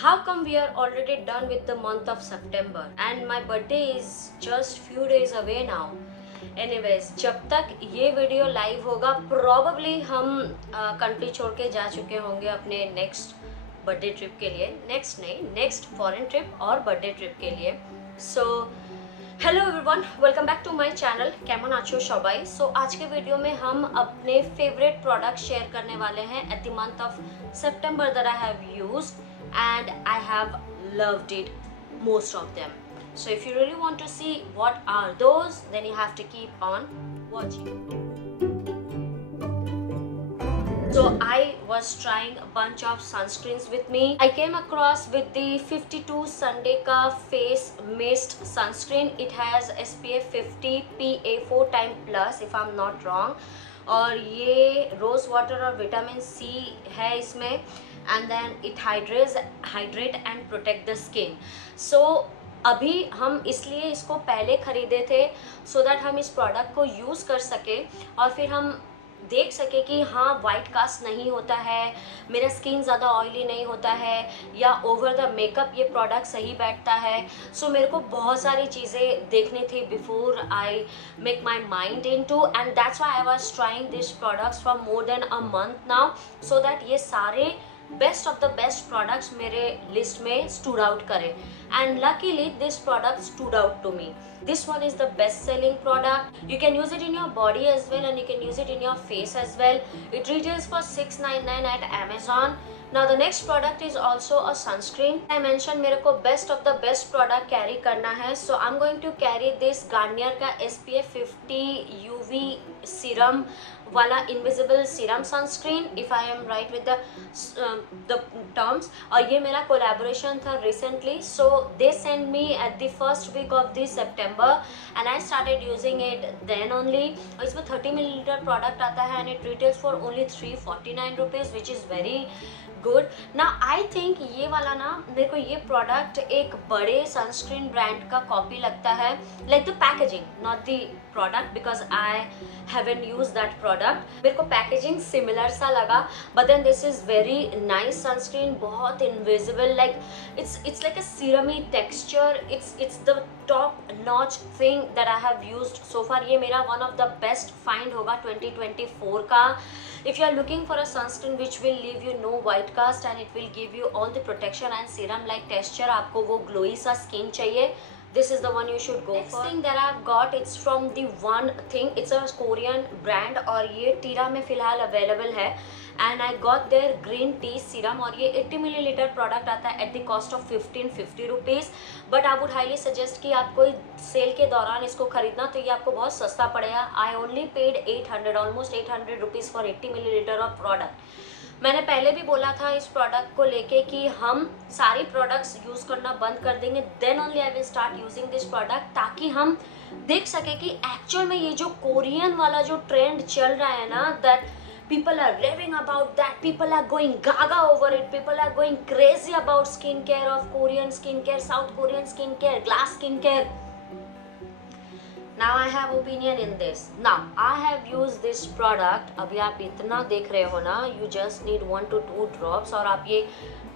How come we are already done with the month of September and my birthday is just few days away now. Anyways, जब तक ये video live होगा probably हम country छोड़ के जा चुके होंगे अपने नेक्स्ट बर्थडे ट्रिप के लिए. नेक्स्ट नहीं, नेक्स्ट फॉरेन ट्रिप और बर्थडे ट्रिप के लिए. So hello everyone, welcome back to my channel केमन आचो शबाई. सो आज के वीडियो में हम अपने फेवरेट प्रोडक्ट शेयर करने वाले हैं eight the month of September that I have used and I have loved it, most of them. So if you really want to see what are those, then you have to keep on watching. So I was trying a bunch of sunscreens with me. I came across with the 52 Sunday ka face mist sunscreen. It has SPF 50 PA4 time plus if I'm not wrong. और ये rose water और vitamin C है इसमें. And then it hydrate and protect the skin. So अभी हम इसलिए इसको पहले ख़रीदे थे सो दैट हम इस प्रोडक्ट को यूज़ कर सके और फिर हम देख सके कि हाँ वाइट कास्ट नहीं होता है, मेरा स्किन ज़्यादा ऑयली नहीं होता है या ओवर द मेकअप ये प्रोडक्ट सही बैठता है. सो मेरे को बहुत सारी चीज़ें देखनी थी before I make my mind in to, and that's why I was trying this products for more than a month now so that ये सारे best of the best products मेरे लिस्ट में स्टूड आउट करें. And luckily this product stood out to me. This one is the best selling product. You can use it in your body as well and you can use it in your face as well. It retails for $6.99 at Amazon. Now the next product is also a sunscreen. I mentioned मेरे को best of the best product carry करना है, so I'm going to carry this Garnier का SPF 50 UV serum वाला invisible serum sunscreen if I am right with the terms. और ये मेरा collaboration था recently, so they send me at the first week of this सितंबर and I started using it then only. और इसमें 30 millilitre product आता है and it retails for only ₹349 which is very good. ना आई थिंक ये वाला ना मेरे को ये प्रोडक्ट एक बड़े सनस्क्रीन ब्रांड का कॉपी लगता है, like the packaging, not the product because I haven't use that product. मेरे को पैकेजिंग सिमिलर सा लगा but then this is very nice sunscreen, बहुत invisible, like it's like a serumy texture. It's the top notch thing that I have used so far. ये मेरा one of the best find होगा 2024 का. If you are looking for a sunscreen which will leave you no white cast and it will give you all the protection and serum like texture, आपको वो glowy सा skin चाहिए, this is the one you should go for. Next thing that I've got, it's from the One Thing. It's a Korean brand और ये टीरा में फ़िलहाल available है. And I got their green tea serum और ये 80 millilitre product आता है at the cost of ₹1550. But I would highly suggest कि आप कोई सेल के दौरान इसको खरीदना तो ये आपको बहुत सस्ता पड़ेगा. I only paid 800, almost ₹800 for 80 millilitre of product. मैंने पहले भी बोला था इस प्रोडक्ट को लेके कि हम सारी प्रोडक्ट्स यूज़ करना बंद कर देंगे, then only I will start using this product, ताकि हम देख सके कि एक्चुअल में ये जो कोरियन वाला जो ट्रेंड चल रहा है ना, that people are raving about that, people are going gaga over it, people are going crazy about skincare of Korean skincare, South Korean skincare, glass skincare. Now I have opinion in this. Now I have used this product. अभी आप इतना देख रहे हो ना, you just need 1 to 2 drops और आप ये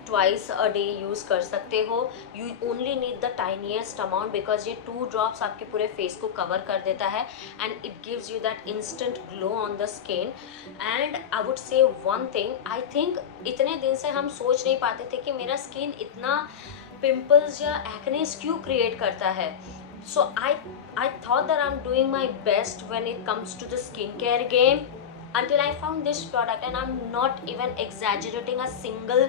twice a day यूज़ कर सकते हो. You only need the tiniest amount because ये 2 drops आपके पूरे फेस को कवर कर देता है and it gives you that instant glow on the skin. And I would say one thing, I think इतने दिन से हम सोच नहीं पाते थे कि मेरा स्किन इतना पिंपल्स या एक्नेस क्यों क्रिएट करता है. So I thought that I'm doing my best when it comes to the skincare game until I found this product and I'm not even exaggerating a single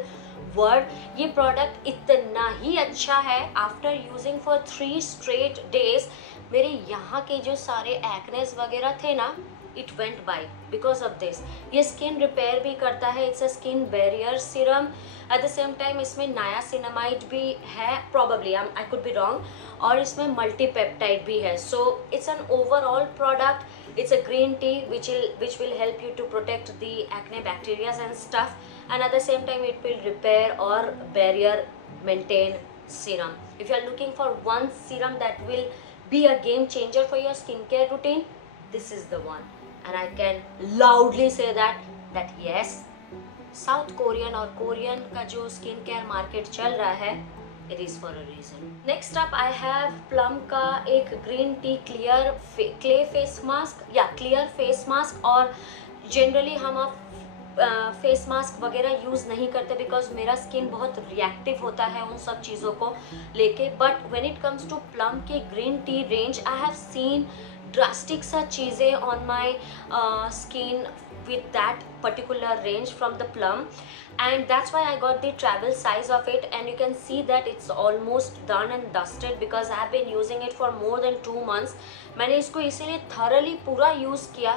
word. ये product इतना ही अच्छा है. After using for 3 straight days मेरे यहाँ के जो सारे एक्नेस वगैरह थे ना, it went by because of this. ये स्किन रिपेयर भी करता है, it's a skin barrier serum. At the same time इसमें नायासिनामाइड भी है, probably I could be wrong, और इसमें मल्टीपेप्टाइड भी है. So it's an overall product. It's a green tea which will help you to protect the acne bacteria and stuff, and at the same time it will repair or barrier maintain serum. If you are looking for one serum that will be a game changer for your skincare routine, this is the one, and I can loudly say that yes, south Korean और Korean का जो skin care market चल रहा है, it is for a reason. Next up I have Plum का एक green tea clear clay face mask या clear face mask, और जनरली हम अब फेस मास्क वगैरह यूज़ नहीं करते बिकॉज मेरा स्किन बहुत रिएक्टिव होता है उन सब चीज़ों को लेके. But when it comes to Plum के green tea range, I have seen drastic सा चीज़ें on my skin with that particular range from the Plum, and that's why I got the travel size of it, and you can see that it's almost done and dusted because I have been using it for more than 2 months. मैंने इसको इसीलिए thoroughly पूरा use किया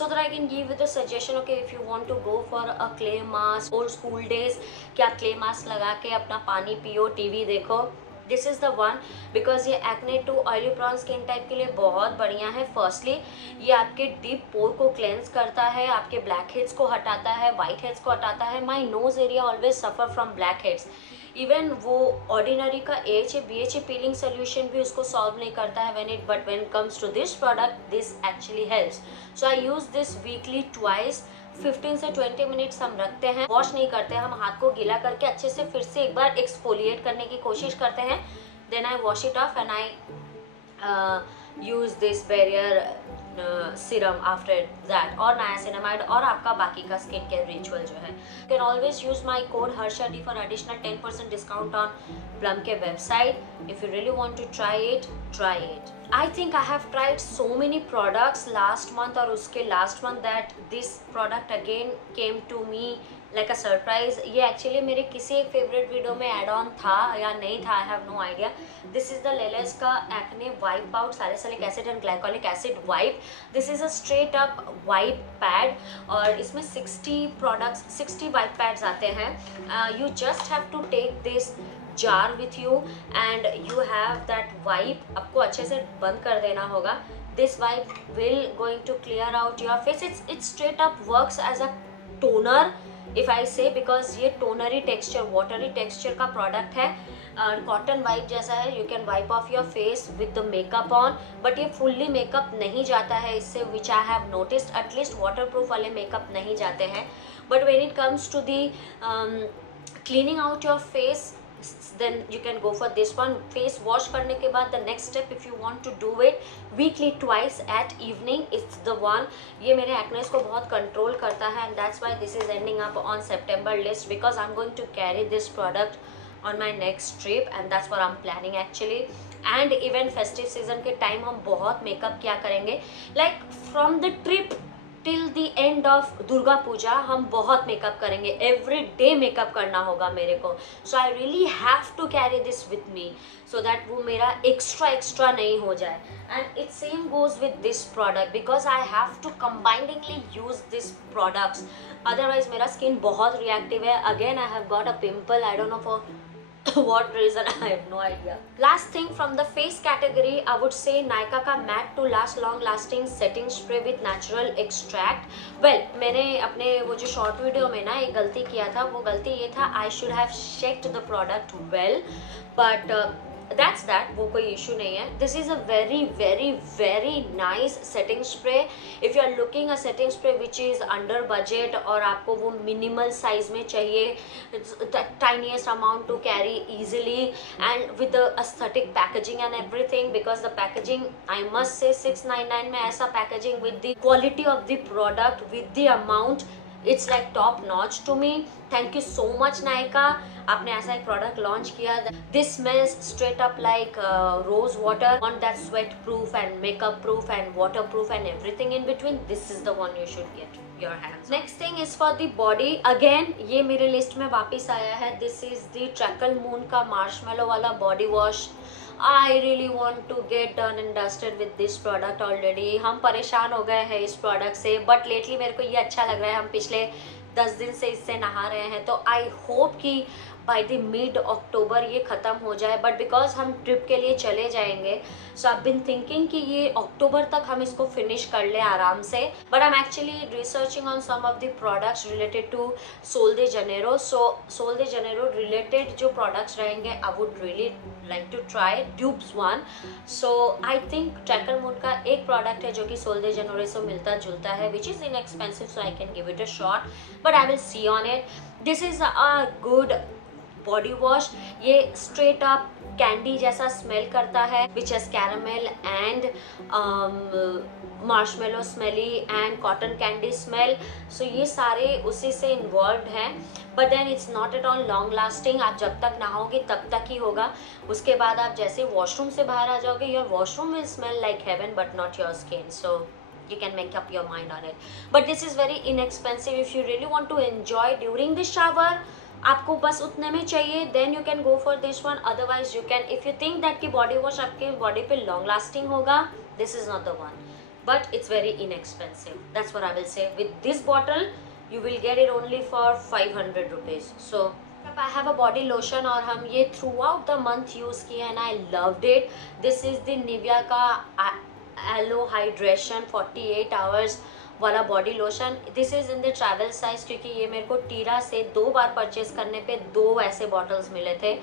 so that I can give you the suggestion. Okay, if you want to go for a clay mask, old school days, क्या clay mask लगा के अपना पानी पियो, टीवी देखो, this is the one. Because ये acne to oily prone skin type के लिए बहुत बढ़िया है. फर्स्टली ये आपके डीप पोर को क्लेंस करता है, आपके ब्लैक हेड्स को हटाता है, वाइट हेड्स को हटाता है. My nose area always suffer from black heads. Even वो ऑर्डिनरी का AHA BHA पीलिंग सोल्यूशन भी उसको सॉल्व नहीं करता है but when it comes to this product, this actually helps. So I use this weekly twice. 15 से 20 minutes हम रखते हैं, वॉश नहीं करते हैं, हम हाथ को गीला करके अच्छे से फिर से एक बार एक्सफोलिएट करने की कोशिश करते हैं. Then I wash it off and I use this barrier serum after that, और नायासिनामाइड और आपका बाकी का स्किन केयर रिचुअल जो है. You can always use my code Harshadi for additional 10% discount on Plum के website. If you really want to try it, try it. I think I have tried so many products last month और उसके last month that this product again came to me like a surprise. ये actually मेरे किसी एक favorite video में add on था या नहीं था, I have no idea. This is the Lele's का acne wipe out salicylic acid and glycolic acid wipe. This is a straight up wipe pad और इसमें 60 products, 60 wipe pads आते हैं. You just have to take this jar with you and you have that wipe. आपको अच्छे से बंद कर देना होगा. This wipe will going to clear out your face. It straight up works as a toner if I say, because ये tonery texture, watery texture का product है. कॉटन वाइप जैसा है. You can wipe off your face with the makeup on, but ये fully makeup नहीं जाता है इससे, which I have noticed. At least water proof वाले मेकअप नहीं जाते हैं. But when it comes to the cleaning out your face, then you can go for this one. Face wash करने के बाद the next step, if you want to do it weekly twice at evening, it's the one. ये मेरे acne को बहुत control करता है and that's why this is ending up on September list because I'm going to carry this product on my next trip and that's what I'm planning actually. And even festive season के time हम बहुत makeup किया करेंगे, like from the trip till the end of Durga Puja हम बहुत makeup करेंगे. Every day makeup करना होगा मेरे को. So I really have to carry this with me so that वो मेरा एक्स्ट्रा नहीं हो जाए. And it same goes with this product because I have to combinedly use this products. Otherwise मेरा स्किन बहुत रिएक्टिव है. Again I have got a pimple, I don't know for what reason, I have no idea. Last thing from the face category, I would say Nykaa का matte to last long lasting setting spray with natural extract. Well, मैंने अपने वो जो short video में ना एक गलती किया था. वो गलती ये था, I should have checked the product well, but that's that, वो कोई इशू नहीं है. This is a very very very nice setting spray. If you are looking a setting spray which is under budget और आपको वो minimal size में चाहिए, tiniest amount to carry easily and with the aesthetic packaging and everything, because the packaging I must say 699 में ऐसा packaging with the quality of the product with the amount, it's like top notch to me. Thank you so much Nykaa, आपने ऐसा एक product launch किया. This smells straight up like rose water, want that sweat proof and makeup proof and water proof and everything in between. This is the one you should get your hands. Next thing is for the body. Again ये मेरे list में वापस आया है. This is the Trackle Moon का marshmallow वाला body wash. I really want to get done and dusted with this product already. हम परेशान हो गए हैं इस प्रोडक्ट से, बट लेटली मेरे को ये अच्छा लग रहा है. हम पिछले 10 दिन से इससे नहा रहे हैं, तो आई होप कि बाय द मिड अक्टूबर ये ख़त्म हो जाए, बट बिकॉज हम ट्रिप के लिए चले जाएंगे सो आई बिन थिंकिंग कि ये अक्टूबर तक हम इसको फिनिश कर ले आराम से. But I am actually researching on some of the products related to Sol de Janeiro. So Sol de Janeiro related जो प्रोडक्ट्स रहेंगे I would really like to try dupes one. So I think Trackle Moon का एक product है जो कि soul de Janeiro से मिलता जुलता है, which is inexpensive, so I can give it a shot, but I will see on it. This is a good body wash. ये स्ट्रेट अप कैंडी जैसा स्मेल करता है, which is caramel and marshmallow smelly and cotton candy smell. So ये सारे उसी से involve हैं, but then it's not at all long lasting. आप जब तक नहाओगे तब तक ही होगा. उसके बाद आप जैसे वॉशरूम से बाहर आ जाओगे, your washroom will smell like heaven but not your skin. So you can make up your mind on it, but this is very inexpensive. If you really want to enjoy during the shower, आपको बस उतने में चाहिए, then you can go for this one. Otherwise you can, if you think that कि body wash आपके body पे long lasting होगा, this is not the one, but it's very inexpensive. That's what I will say. With this bottle you will get it only for 500 rupees. So I have a body lotion और हम ये throughout the month use किए and I loved it. This is the Nivea का yellow hydration 48 hours वाला body lotion. This is in the travel size, क्योंकि ये मेरे को टीरा से 2 बार परचेज करने पे 2 ऐसे बॉटल्स मिले थे.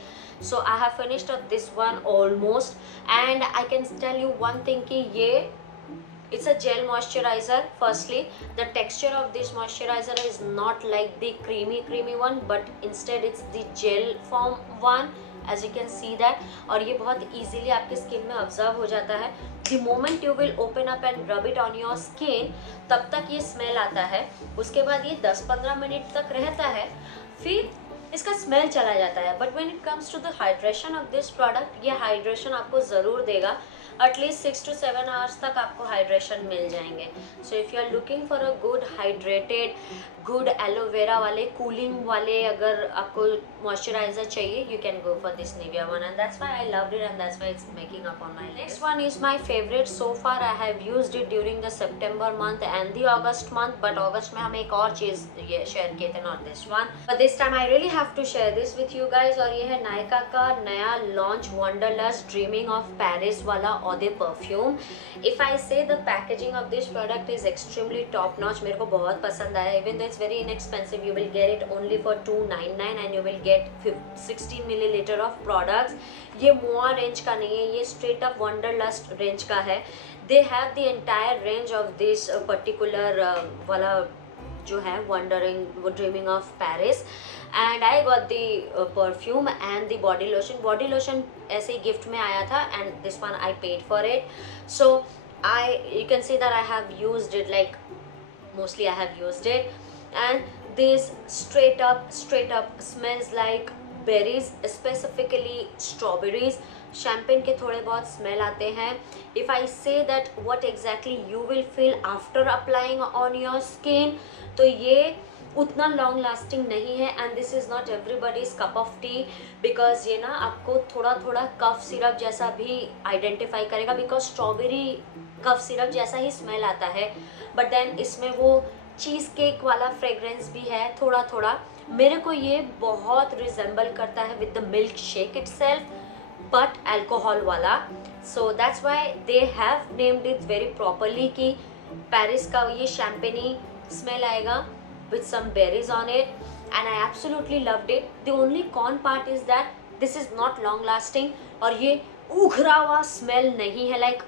So I have finished this one almost and I can tell you one thing कि ये it's a gel moisturizer. Firstly, the texture of this moisturizer is not like the creamy one, but instead it's the gel form one, as you can see that. और ये बहुत easily आपके skin में observe हो जाता है. The moment you will open up and rub it on your skin, तब तक ये स्मेल आता है. उसके बाद ये 10-15 मिनट तक रहता है, फिर इसका स्मेल चला जाता है. But when it comes to the hydration of this product, ये हाइड्रेशन आपको ज़रूर देगा. एटलीस्ट 6 to 7 आवर्स तक आपको हाइड्रेशन मिल जाएंगे. So if you are looking for a good hydrated, good aloe vera वाले, कूलिंग वाले अगर आपको मॉइस्चराइजर चाहिए, you can go for this Nivea one and that's why I loved it and that's why it's making up on my list. Next one is my favourite so far. I have used it during the September month and the August month, but अगस्त में हम एक और चीज़ ये share किए थे, not this one, but this time I really have to share this with you guys. और ये है नायका का नया launch wanderlust dreaming of Paris वाला Eau de Parfum. If I say the packaging of this product is extremely top notch, मेरे को बहुत पसंद आया. Even though it's very inexpensive, you will get it only for $299 and you will get 60 milliliter of products. ये मोआ range का नहीं है, ये straight up Wanderlust रेंज का है. They have the entire range of this particular वाला जो है dreaming of Paris. And I got the perfume and the body lotion. Body lotion ऐसे ही गिफ्ट में आया था and this one I paid for it. So I you can see that I have used it, like mostly I have used it, and this straight up smells like berries, specifically strawberries. Champagne के थोड़े बहुत smell आते हैं. If I say that what exactly you will feel after applying on your skin, तो ये उतना long lasting नहीं है and this is not everybody's cup of T, because ये ना आपको थोड़ा थोड़ा कफ सिरप जैसा भी आइडेंटिफाई करेगा, बिकॉज स्ट्रॉबेरी कफ सिरप जैसा ही स्मेल आता है, बट देन इसमें वो चीज़ केक वाला फ्रेगरेंस भी है थोड़ा थोड़ा. मेरे को ये बहुत रिजेंबल करता है with the milk shake itself, but alcohol वाला. So that's why they have named it very properly कि पेरिस का ये शैम्पेनी स्मेल आएगा with some berries on it, and I absolutely loved it. The only con part is that this is not long lasting और ये उघरा हुआ smell नहीं है, like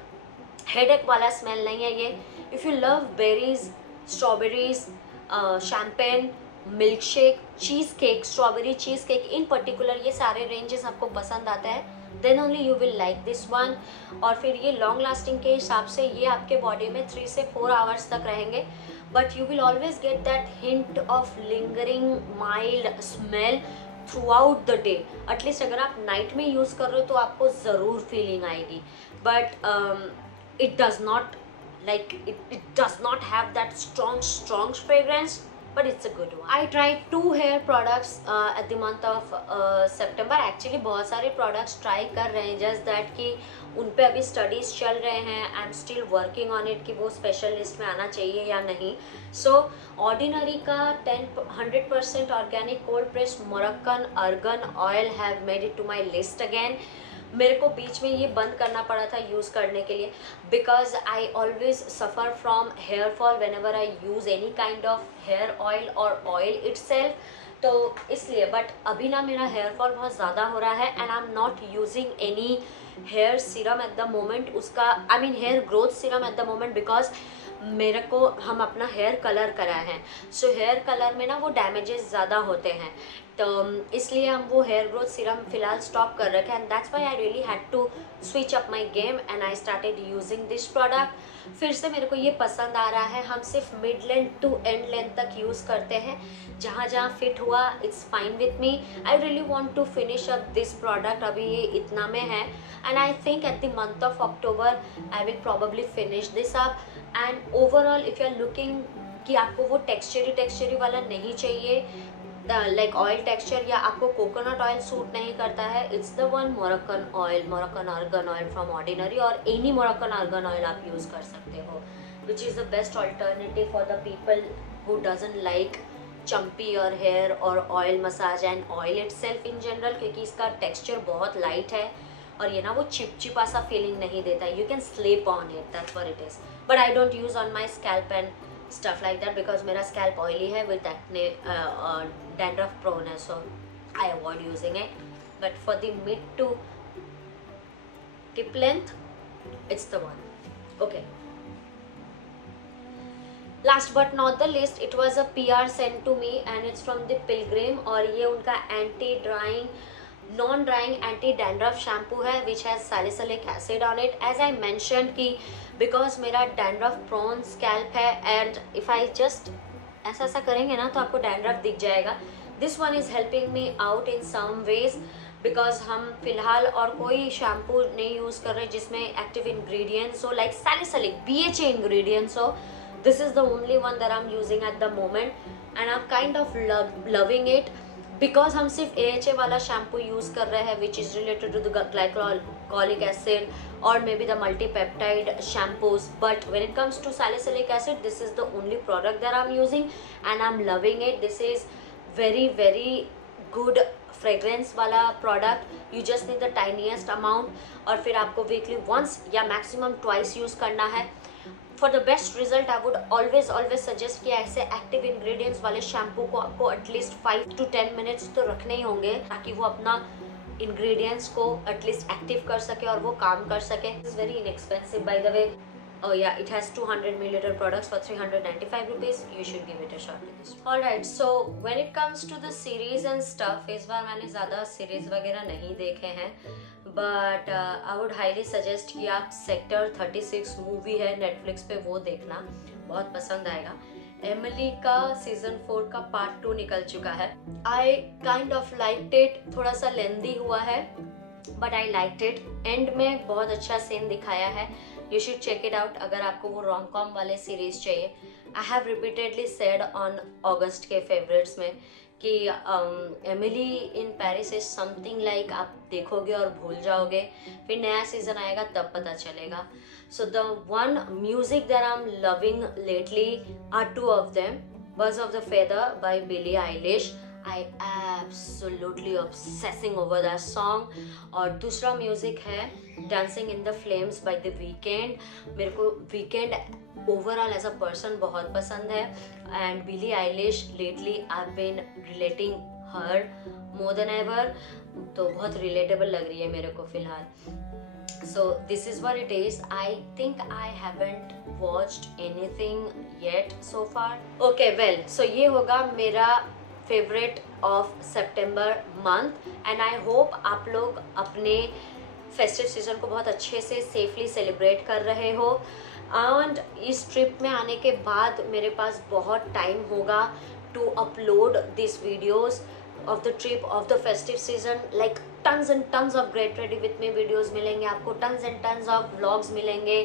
headache वाला स्मेल नहीं है ये. If you love berries, strawberries, champagne, milk shake, cheese cake, strawberry cheese cake in particular, ये सारे रेंजेस आपको पसंद आता है, then only you will like this one. और फिर ये लॉन्ग लास्टिंग के हिसाब से ये आपके बॉडी में 3 से 4 आवर्स तक रहेंगे, but you will always get that hint of lingering mild smell through out the day. At least अगर आप नाइट में यूज़ कर रहे हो तो आपको ज़रूर फीलिंग आएगी, but it does not like it does not have that strong fragrance, but it's a good one. I tried 2 hair products at the month of September. Actually बहुत सारे products try कर रहे हैं, just that कि उन पे अभी studies चल रहे हैं. I am still working on it कि वो स्पेशल लिस्ट में आना चाहिए या नहीं. सो ऑर्डिनरी का 100% organic cold press Moroccan argan oil have made it to my list again. मेरे को बीच में ये बंद करना पड़ा था यूज़ करने के लिए, because I always suffer from hair fall when ever I use any kind of hair oil और ऑयल इटसेल्फ. तो इसलिए, बट अभी ना मेरा हेयर फॉल बहुत ज़्यादा हो रहा है and I am not using any hair serum at the moment. उसका I mean hair growth serum at the moment, because मेरे को हम अपना हेयर कलर कराए हैं. सो हेयर कलर में ना वो डैमेजेस ज़्यादा होते हैं, तो इसलिए हम वो हेयर ग्रोथ सीरम फ़िलहाल स्टॉप कर रखे हैं. And that's why I really had to switch up my game and I started using this product. फिर से मेरे को ये पसंद आ रहा है. हम सिर्फ mid length to end length तक यूज़ करते हैं. जहाँ जहाँ फिट हुआ it's fine with me. I really want to finish up this product. अभी ये इतना में है and I think at the month of October I will probably finish this up. And overall if you are looking कि आपको वो टेक्सचरी वाला नहीं चाहिए, लाइक ऑयल टेक्सचर, या आपको कोकोनट ऑयल सूट नहीं करता है, it's the one Moroccan oil, Moroccan argan oil from ordinary, और एनी मोरक्कन आर्गन ऑयल आप यूज़ कर सकते हो, which is the best alternative for the people who doesn't like champi और हेयर और oil massage and oil itself in general, क्योंकि इसका texture बहुत लाइट है और ये ना वो चिपचिपा सा फीलिंग नहीं देता है. You can sleep on it, that's what it is. But I don't use on my scalp and stuff like that because मेरा scalp oily है with acne, dandruff prone है, so I avoid using it. But for the mid to tip length, it's the one. Okay. Last but not the least, it was a PR sent to me and it's from the Pilgrim, और ये उनका anti drying, non drying anti dandruff shampoo है which has salicylic acid on it. As I mentioned कि because मेरा dandruff prone scalp है and if I just ऐसा ऐसा करेंगे ना तो आपको डैंड्रफ दिख जाएगा. This one is helping me out in some ways because हम फिलहाल और कोई शैम्पू नहीं यूज़ कर रहे जिसमें एक्टिव इंग्रेडिएंट्स हो, लाइक सैलिसिलिक BHA इंग्रेडिएंट्स हो. This is the only one that I am using at the moment and I am kind of loving it because हम सिर्फ AHA वाला शैम्पू यूज़ कर रहे हैं which is related to the glycolic acid or maybe the multi-peptide shampoos, but when it comes to salicylic acid, this is the only product that I'm using and I'm loving it. This is very very good fragrance वाला product. You just need the tiniest amount और फिर आपको weekly once या maximum twice use करना है. For the best result, I would always suggest कि ऐसे active ingredients वाले shampoo को आपको at least 5 to 10 minutes तो रखने ही होंगे ताकि वो अपना इंग्रेडिएंट्स को एटलीस्ट एक्टिव कर सके और वो काम कर सके. It's very inexpensive by the way. Oh yeah, it has 200 ml products for 395 rupees. You should give it a shot. Alright, so when it comes to the series and stuff, इस बार मैंने ज़्यादा सीरीज वगैरह नहीं देखे हैं, but I would highly suggest कि आप sector 36 movie है नेटफ्लिक्स पे वो देखना, बहुत पसंद आएगा. एमिली का सीजन 4 का पार्ट 2 निकल चुका है. I kind of liked it. थोड़ा सा लेंदी हुआ है but I liked it. End में बहुत अच्छा सीन दिखाया है. You should check it out अगर आपको वो रोम कॉम वाले सीरीज चाहिए. I have repeatedly said on August के फेवरेट्स में कि Emily in Paris is something like आप देखोगे और भूल जाओगे, फिर नया सीजन आएगा तब पता चलेगा. So the one music that I'm loving lately are 2 of them. Birds of the Feather by Billie Eilish. I absolutely obsessing over that song. और दूसरा म्यूजिक है Dancing in the Flames by The Weeknd. मेरे को Weeknd overall as a person बहुत पसंद है and Billie Eilish lately I've been relating her more than ever. तो बहुत relatable लग रही है मेरे को फिलहाल. So this is what it is. I think I haven't watched anything yet so far. Okay, well, so ये होगा मेरा favorite of September month and I hope आप लोग अपने फेस्टिव सीजन को बहुत अच्छे से सेफली सेलिब्रेट कर रहे हो. एंड इस ट्रिप में आने के बाद मेरे पास बहुत टाइम होगा to upload this videos of the trip of the festive season, like tons and tons of Get Ready With Me videos मिलेंगे आपको, tons and tons of vlogs मिलेंगे,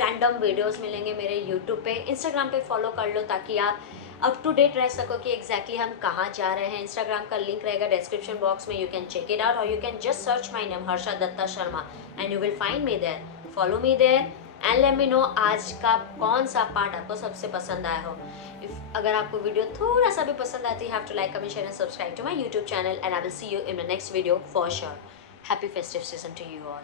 random videos मिलेंगे मेरे YouTube पे. Instagram पे follow कर लो ताकि आप अप टू डेट रह सको कि एग्जैक्टली हम कहाँ जा रहे हैं। इंस्टाग्राम का लिंक रहेगा डिस्क्रिप्शन बॉक्स में, you can check it out और you can just search my name Harsha Dutta Sharma and you will find me there. Follow me there and let me know आज का कौन सा पार्ट आपको सबसे पसंद आया हो। अगर आपको वीडियो थोड़ा सा भी पसंद आती है, have to like, comment, share and subscribe to my YouTube channel and I will see you in the next video for sure. Happy festive season to you all.